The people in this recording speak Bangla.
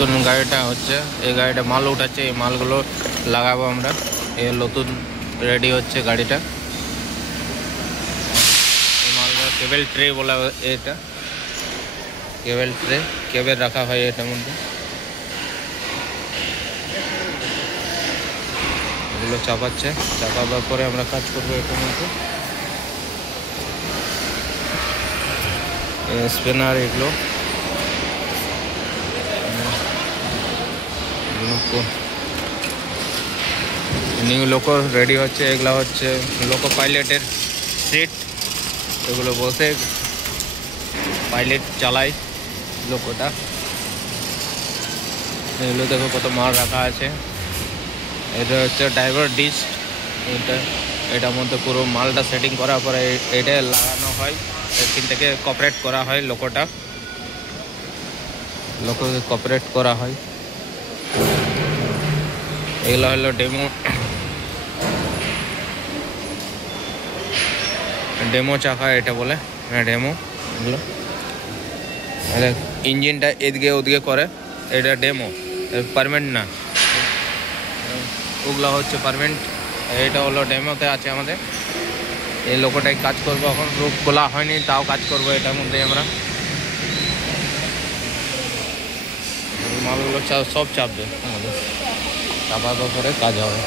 নতুন গাড়িটা হচ্ছে, এই গাড়িটা মাল উঠাচ্ছে, এই মালগুলো লাগাবো আমরা। এই নতুন রেডি হচ্ছে গাড়িটা। এই মালটা কেবল ট্রে বলা হয়, এটা কেবল ট্রে, কেবল রাখা হয় এটার মধ্যে। এগুলো চাপাচ্ছে, চাপাবার পরে আমরা কাজ করবো এটার মধ্যে। স্পিনার এগুলো নিউ লোকো রেডি হচ্ছে। এগুলো হচ্ছে লোকো পাইলটের সিট, এগুলো বসে পাইলট চালায় লোকোটা। এগুলো দেখো কত মাল রাখা আছে। এটা হচ্ছে ড্রাইভার ডিশ, এটার মধ্যে পুরো মালটা সেটিং করার পরে এটা লাগানো হয়। এখান থেকে কপারেট করা হয় লোকোটা, লোকোকে কপারেট করা হয়। এগুলো হলো ডেমো, ডেমো চাকা এটা বলে, হ্যাঁ ডেমো। এগুলো ইঞ্জিনটা এদিকে ওদিকে করে, এটা ডেমো, পারমানেন্ট না। ওগুলো হচ্ছে পারমানেন্ট, এটা হলো ডেমোতে আছে আমাদের। এই লোকোটাই কাজ করবো এখন, রূপ খোলা হয়নি তাও কাজ করবো এটার মধ্যে আমরা। মালগুলো সব চাপবে আমাদের, চাপার পরে কাজ হবে।